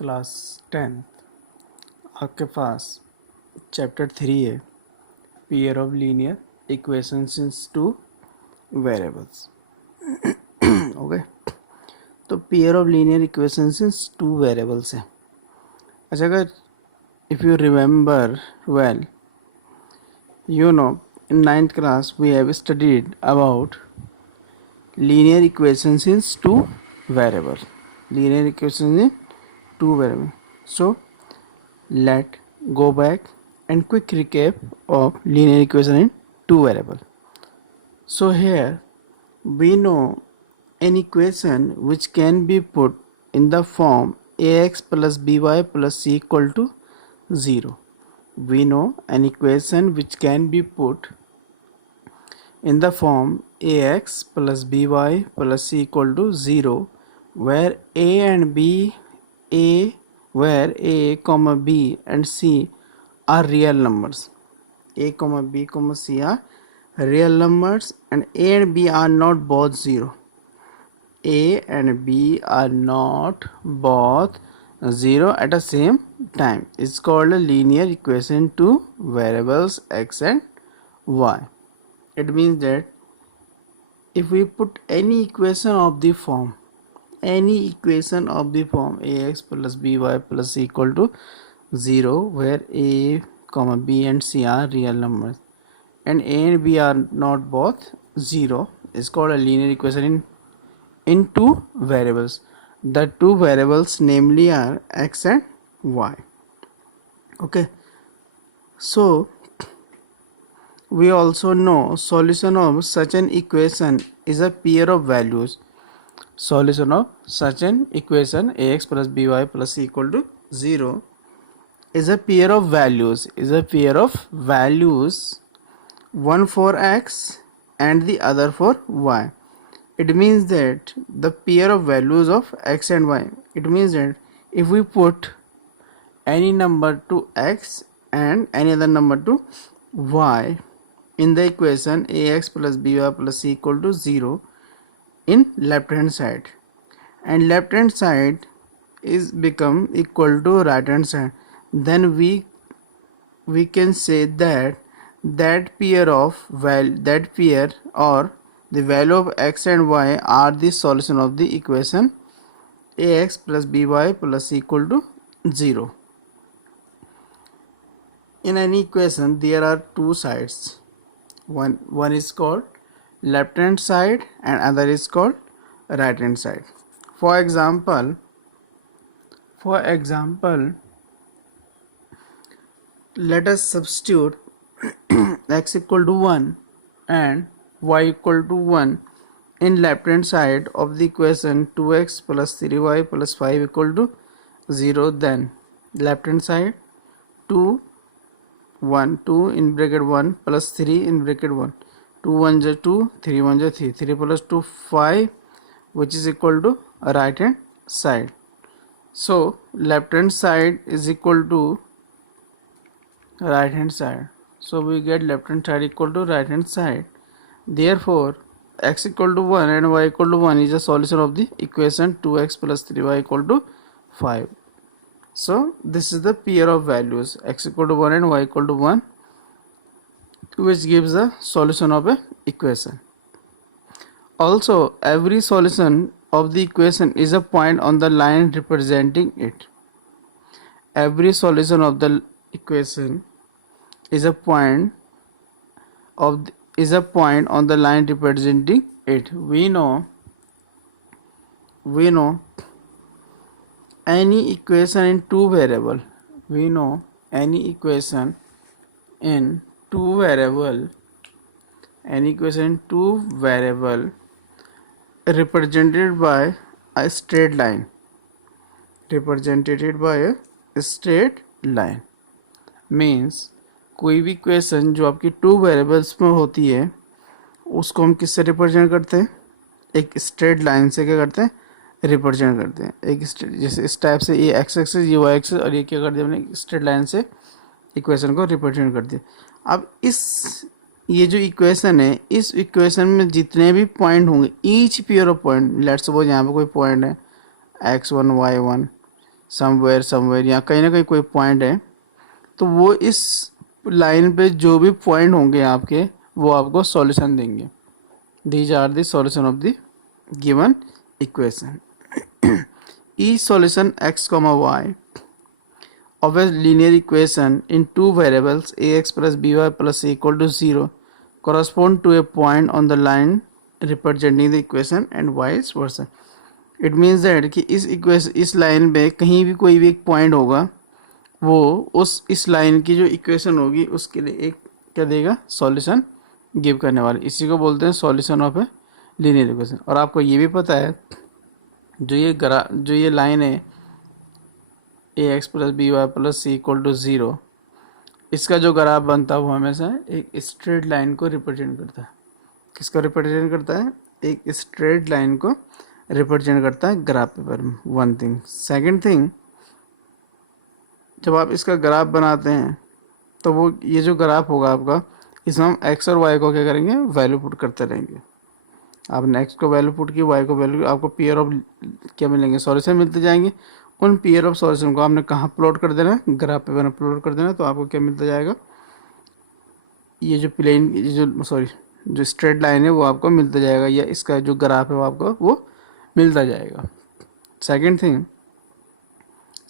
Class 10 आपके पास chapter 3 है pair of linear equations in two variables. Okay, तो pair of linear equations in two variables है। अच्छा, अगर if you remember well, you know, in ninth class we have studied about linear equations in two variables. Linear equations in two variables. So let go back and quick recap of linear equation in two variables. So here we know an equation which can be put in the form ax plus by plus c equal to 0. We know an equation which can be put in the form ax plus by plus c equal to 0, where a and b a where a comma b and c are real numbers. A comma b comma c are real numbers and a and b are not both 0. A and b are not both 0 at the same time. It's called a linear equation to variables x and y. It means that if we put any equation of the form ax plus by plus c equal to 0, where a comma b and c are real numbers and a and b are not both 0, is called a linear equation in two variables. The two variables namely are x and y. Okay, so we also know solution of such an equation is a pair of values. Solution of such an equation ax plus by plus c equal to 0 is a pair of values, one for x and the other for y. It means that the pair of values of x and y, it means that if we put any number to x and any other number to y in the equation ax plus by plus c equal to 0 in left hand side, and left hand side is become equal to right hand side, then we can say that pair or the value of x and y are the solution of the equation ax plus by plus c equal to 0. In any equation there are two sides. One is called left hand side and other is called right hand side. For example, let us substitute x equal to 1 and y equal to 1 in left hand side of the equation 2x plus 3y plus 5 equal to 0. Then left hand side 2 in bracket 1 plus 3 in bracket 1, 2 1 is 2, 3 1 is 3, 3 plus 2 5, which is equal to right hand side. So left hand side is equal to right hand side, so we get left hand side equal to right hand side. Therefore x equal to 1 and y equal to 1 is a solution of the equation 2x plus 3y equal to 5. So this is the pair of values x equal to 1 and y equal to 1, which gives the solution of a equation. Also, every solution of the equation is a point on the line representing it. Every solution of the equation is a point on the line representing it. We know any equation in two variable. Any equation in two variable represented by a straight line. Means कोई भी equation जो आपकी two variables में होती है उसको हम किससे रिप्रेजेंट करते हैं? एक स्ट्रेट लाइन से क्या करते हैं? रिप्रेजेंट करते हैं। एक जैसे इस टाइप से ये एक्स एक्सिस ये वाई एक्सिस और ये क्या करते हैं? हमने स्ट्रेट लाइन से इक्वेशन को रिप्रेजेंट करते हैं। अब ये जो इक्वेशन है, इस इक्वेशन में जितने भी पॉइंट होंगे, each pair of point, let's suppose यहाँ पे कोई पॉइंट है x1 y1, समवेयर समवेयर, या कहीं ना कहीं कोई पॉइंट है, तो वो इस लाइन पे जो भी पॉइंट होंगे आपके, वो आपको सॉल्यूशन देंगे. These are the solution of the given equation. Each solution x comma y of a linear equation in two variables ax plus by plus c equal to 0 correspond to a point on the line representing the equation and vice versa. It means that कि इस equation, इस line पे कहीं भी कोई भी एक point होगा, वो उस इस लाइन की जो इक्वेशन होगी उसके लिए एक क्या देगा, सॉल्यूशन गिव करने वाले. इसी को बोलते हैं solution of a linear equation. और आपको ये भी पता है जो ये लाइन है a x plus b y plus c equal to 0, इसका जो ग्राफ बनता है वो हमेशा एक स्ट्रेट लाइन को रिप्रेजेंट करता है. किसको रिप्रेजेंट करता है? एक स्ट्रेट लाइन को रिप्रेजेंट करता है ग्राफ पेपर में. One thing. सेकंड थिंग, जब आप इसका ग्राफ बनाते हैं तो वो ये जो ग्राफ होगा आपका, इसमें हम एक्स और वाई को क्या करेंगे, वैल्यू पुट करते रहेंगे. आपने एक्स को वैल्यू पुट की, वाई को वैल्यू, आपको पेयर ऑफ क्या मिलेंगे, सॉल्यूशन मिलते जाएंगे. उन पेयर ऑफ सॉल्यूशन को आपने कहाँ प्लॉट कर देना है, ग्राफ पेपर में प्लॉट कर देना है. तो आपको क्या मिलता जाएगा, ये जो प्लेन, जो सॉरी जो स्ट्रेट लाइन है वो आपको मिलता जाएगा, या इसका जो ग्राफ है वो आपको वो मिलता जाएगा. सेकंड थिंग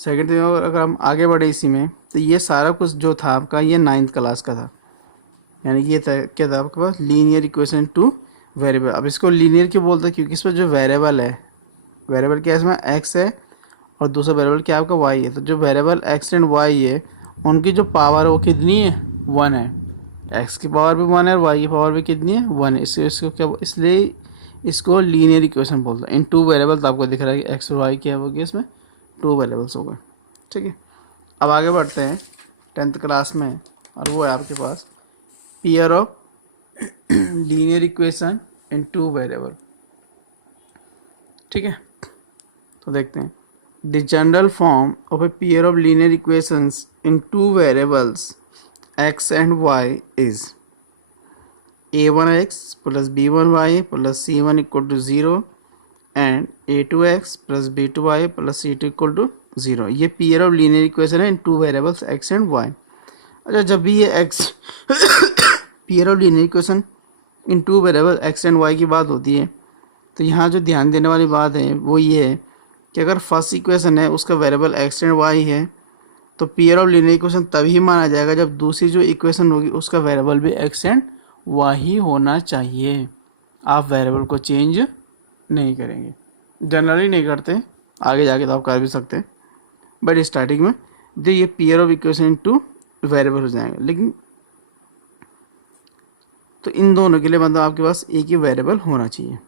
अगर हम आगे बढ़े इसी में, तो ये सारा कुछ जो था आपका, ये 9th क्लास का था. यानी कि ये था क्या था आपके पास, लीनियर इक्वेशन टू वेरिएबल. अब इसको लीनियर क्यों बोलते हैं, क्योंकि इसमें जो वेरिएबल है, वेरिएबल क्या है, इसमें एक्स है और दूसरा वेरिएबल क्या आपका वाई है. तो जो वेरिएबल एक्स एंड वाई है, उनकी जो पावर है वो कितनी है, 1 है. एक्स की पावर भी 1 है और वाई की पावर भी कितनी है, 1 है. इसको क्या, इसलिए इसको लीनियर इक्वेशन बोलते हैं. इन टू वेरिएबल्स आपको दिख रहा है कि एक्स और वाई क्या होगी, इसमें 2 वेरिएबल्स हो गए. ठीक है, अब आगे बढ़ते हैं 10th क्लास में, और वो है आपके पास pair of linear equation in 2 variable. ठीक है, तो देखते हैं. The general form of a pair of linear equations in 2 variables x and y is a1x plus b1y plus c1 equal to 0 and a2x plus b2y plus c2 equal to 0. ये pair of linear equation है in 2 variables x and y. अच्छा, जब भी ये x pair of linear equation in 2 variable x and y की बात होती है, तो यहाँ जो ध्यान देने वाली बात है वो ये है कि अगर फर्स्ट इक्वेशन है उसका वेरिएबल x एंड y है, तो पेयर ऑफ लीनियर इक्वेशन तभी माना जाएगा जब दूसरी जो इक्वेशन होगी उसका वेरिएबल भी x एंड y ही होना चाहिए. आप वेरिएबल को चेंज नहीं करेंगे, जनरली नहीं करते, आगे जाके तो आप कर भी सकते हैं, बट स्टार्टिंग में जो ये pair of equation two variable हो जाएंगे. लेकिन तो इन दोनों के लिए मतलब आपके पास एक ही वेरिएबल होना चाहिए.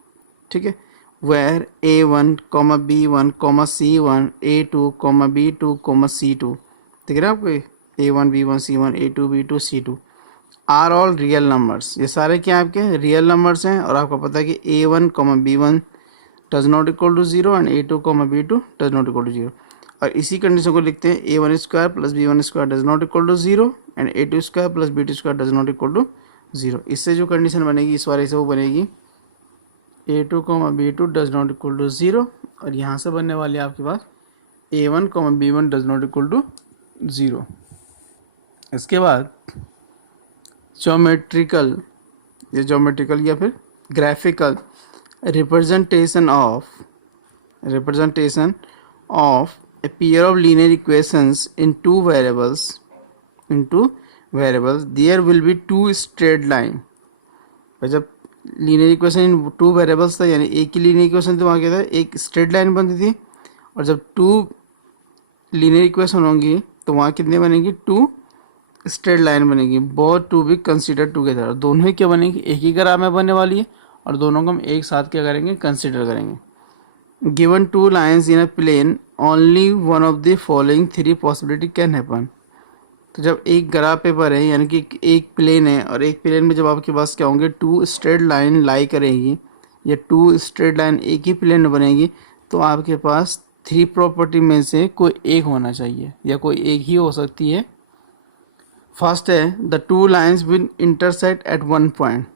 ठीक है, where a1, b1, c1, a2, b2, c2, ठीक है ना आपको, a1, b1, c1, a2, b2, c2 are all real numbers. ये सारे क्या आपके रियल नंबर्स हैं. और आपको पता है कि a1, b1 does not equal to 0 and a2, b2 does not equal to 0. और इसी कंडीशन को लिखते हैं a1 square plus b1 square does not equal to 0 and a2 square plus b2 square does not equal to 0. इससे जो condition बनेगी इस वाले से वो बनेगी a2, b2 does not equal to 0, और यहाँ से बनने वाली है आपके पास a1, b1 does not equal to 0. इसके बाद ज्योमेट्रिकल या फिर graphical representation of a pair of linear equations in two variables there will be two straight line. जब लीनियर इक्वेशन इन 2 वेरिएबल्स था, यानी एक ही लीनियर इक्वेशन तो वहाँ क्या था, एक स्ट्रेट लाइन बनती थी. और जब 2 लीनियर इक्वेशन होंगी तो वहाँ कितने बनेंगी, 2 स्ट्रेट लाइन बनेगी. Both to be consider together. दोनों ही क्या बनेगी, एक ही ग्राफ में बनने वाली है, और दोनों को हम एक साथ क्या करेंगे, कंसिडर करेंगे. Given 2 lines in a plane only one of the following 3 possibility can happen. तो जब एक ग्राफ पेपर है, यानी कि एक प्लेन है, और एक प्लेन में जब आपके पास क्या होंगे, 2 स्ट्रेट लाइन लाई करेंगी, या 2 स्ट्रेट लाइन एक ही प्लेन में बनेगी, तो आपके पास 3 प्रॉपर्टी में से कोई एक होना चाहिए, या कोई एक ही हो सकती है. फर्स्ट है the 2 lines will intersect at 1 point.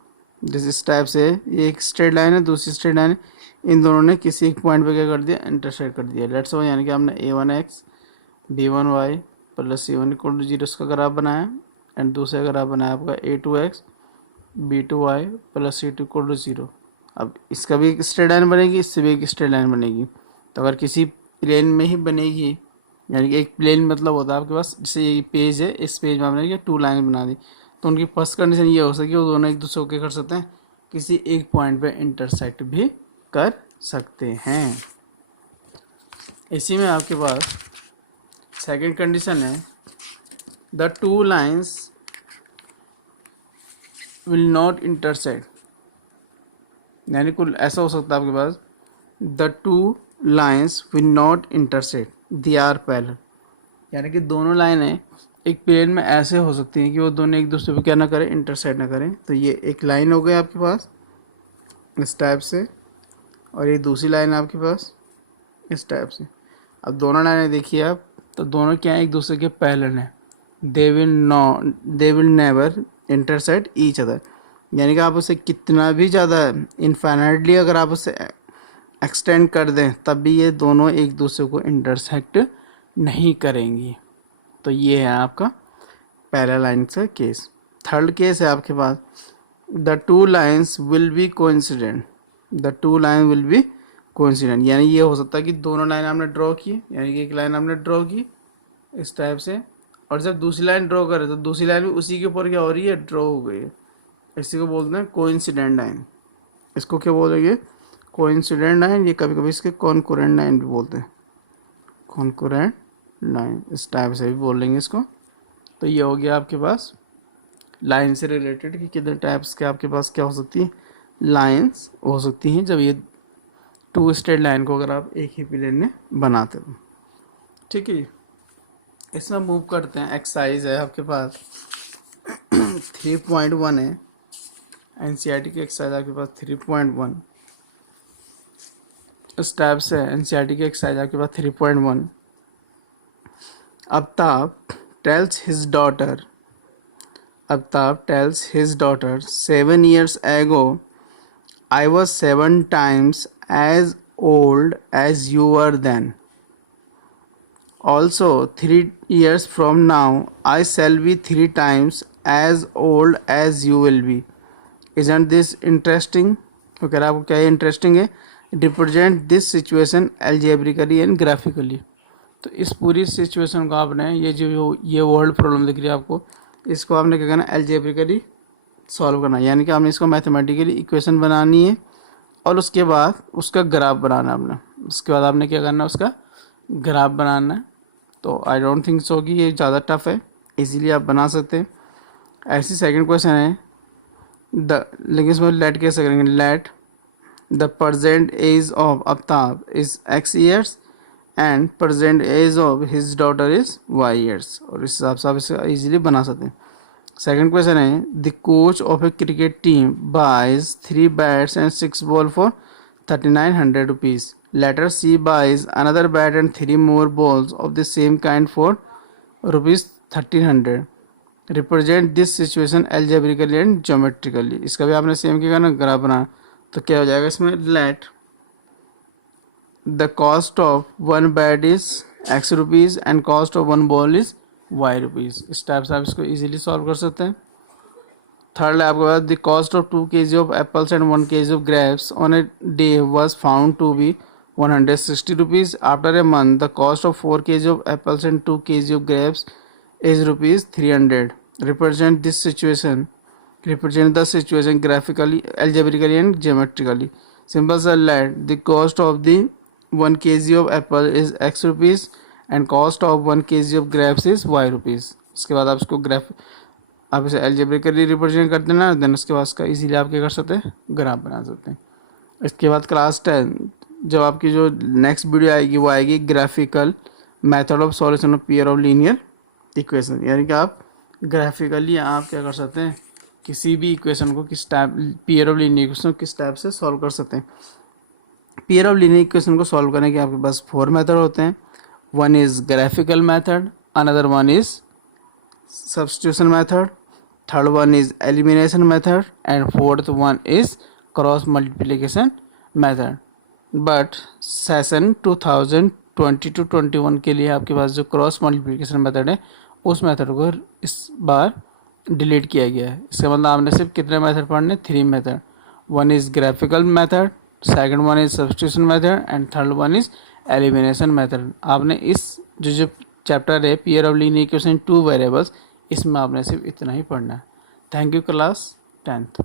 जिस इस टाइप से एक स्ट्रेट लाइन है, दूसरी स्ट्रेट लाइन है, इन दोनों ने किसी एक पॉइंट पे क्या कर दिया, इंटरसेक्ट कर दिया। लेट्स सपोज यानी कि हमने a1x b1y plus c1 equal to 0 इसका ग्राफ बनाया, एंड दूसरा ग्राफ बनाया आपका a2x b2y plus c2 equal to 0। अब इसका भी एक स्ट्रेट लाइन बनेगी, इससे भी एक स्ट्रेट लाइन बनेगी। तो अगर किसी प्लेन में ही बनेगी, यानी कि एक प्लेन मतलब होता है आपके पास, जैसे ये पेज है, इस पेज में आपने टू लाइन बना दी, तो उनकी फर्स्ट कंडीशन ये हो सके वो दोनों एक दूसरे को क्या कर सकते हैं, किसी एक पॉइंट पे इंटरसेक्ट भी कर सकते हैं। इसी में आपके पास सेकंड कंडीशन है, the two lines will not intersect. यानी कुल ऐसा हो सकता है आपके पास, the two lines will not intersect, they are parallel. यानी कि दोनों लाइनें एक प्लेन में ऐसे हो सकती हैं कि वो दोनों एक दूसरे पे क्या ना करें, इंटरसेक्ट ना करें। तो ये एक लाइन हो गई आपके पास इस टाइप से, और ये दूसरी लाइन है आपके पास इस टाइप से। अब दोनों लाइनें देखिए आप, तो दोनों क्या है, एक दूसरे के पैरेलल हैं। They will never intersect each other. यानी कि आप उसे कितना भी ज़्यादा इनफाइनाइटली अगर आप उसे एक्सटेंड कर दें, तब भी ये दोनों एक दूसरे को इंटरसेक्ट नहीं करेंगी। तो ये है आपका पैरेलल लाइन्स का केस। थर्ड केस है आपके पास, the two lines will be coincident. The two line will be coincident, यानी ये हो सकता है कि दोनों लाइन हमने ड्रॉ की, यानी कि एक लाइन हमने ड्रॉ की इस टाइप से, और जब दूसरी लाइन ड्रॉ करे तो दूसरी लाइन भी उसी के ऊपर क्या हो रही है, ड्रॉ हो गई है। इसी को बोलते हैं कोइंसिडेंट लाइन। इसको क्या बोलेंगे, कोइंसिडेंट लाइन। ये कभी कभी इसके कॉन्करेंट लाइन भी बोलते हैं, कॉन्करेंट लाइन इस टाइप से भी बोल लेंगे इसको। तो ये हो गया आपके पास लाइन से रिलेटेड कि कितने टाइप्स के आपके पास क्या हो सकती है, लाइंस हो सकती हैं जब ये टू स्ट्रेट लाइन को अगर आप एक ही प्लेन में बनाते हो। ठीक है, इसमें मूव करते हैं। एक्सरसाइज है आपके पास 3.1 है, एनसीईआरटी की एक्सरसाइज आपके पास 3.1 इस टाइप से है। एनसीईआरटी की एक्सरसाइज आपके पास 3.1। Aftab tells his daughter, Aftab tells his daughter, 7 years ago, I was 7 times as old as you were then. Also, 3 years from now, I shall be 3 times as old as you will be. Isn't this interesting? तो कह रहा आपको क्या interesting है, represent this situation algebraically and graphically. तो इस पूरी situation को आपने ये वर्ल्ड प्रॉब्लम दिख रही है आपको, इसको आपने क्या करना, एल्जेब्रिकली सॉल्व करना। यानी कि आपने इसको मैथमेटिकली इक्वेशन बनानी है और उसके बाद उसका ग्राफ बनाना है आपने। उसके बाद आपने क्या करना है, उसका ग्राफ बनाना है। तो आई डोंट थिंक सो कि ये ज़्यादा टफ है, इजीली आप बना सकते हैं। ऐसी सेकंड क्वेश्चन है लेकिन इसमें लेट कैसे करेंगे, let the present age of Aftab is x years and present age of his daughter is y years। और इस हिसाब से आप इसे इजीली बना सकते हैं। सेकंड क्वेश्चन है, the coach of a cricket team buys 3 bats and 6 ball for 3900 rupees. Later she buys another bat and 3 more balls of the same kind for rupees 1300। Represent this situation algebraically and geometrically. इसका भी आपने same क्या करना, graph बनाना। तो क्या हो जाएगा इसमें, let the cost of 1 bat is x rupees and cost of 1 ball is y rupees. इस टाइप से आप इसको इजीली सॉल्व कर सकते हैं। थर्ड है आपके पास, the cost of 2 kg of apples and 1 kg of grapes on a day was found to be 160 rupees. After a month the cost of 4 kg of apples and 2 kg of grapes is rupees 300. Represent this situation. Represent the situation graphically, algebraically and geometrically. Simple sir, let the cost of the 1 kg of apple is x rupees and cost of 1 kg of grapes is y rupees. उसके बाद आप इसको graph आप इसे algebraically represent कर देना, then उसके बाद इसका इजीली आप क्या कर सकते हैं, ग्राफ बना सकते हैं। इसके बाद क्लास 10 जब आपकी जो नेक्स्ट वीडियो आएगी वो आएगी graphical method of solution of pair of linear equation. यानी कि आप ग्राफिकली आप क्या कर सकते हैं, किसी भी इक्वेशन को किस type, pair of linear equation को किस टाइप से सॉल्व कर सकते हैं। पेयर ऑफ लीनियर इक्वेशन को सॉल्व करने के आपके पास 4 मेथड होते हैं। One is graphical method, another one is substitution method, third one is elimination method and fourth one is cross multiplication method. But session 2020 to 21 के लिए आपके पास जो क्रॉस मल्टीप्लिकेशन मेथड है उस मेथड को इस बार डिलीट किया गया है। इसका मतलब आपने सिर्फ कितने मेथड पढ़ने, 3 method. One is graphical method, second one is substitution method and third one is elimination method. आपने इस जो चैप्टर है pair of linear equation 2 variables, इसमें आपने सिर्फ इतना ही पढ़ना है। Thank you class 10th।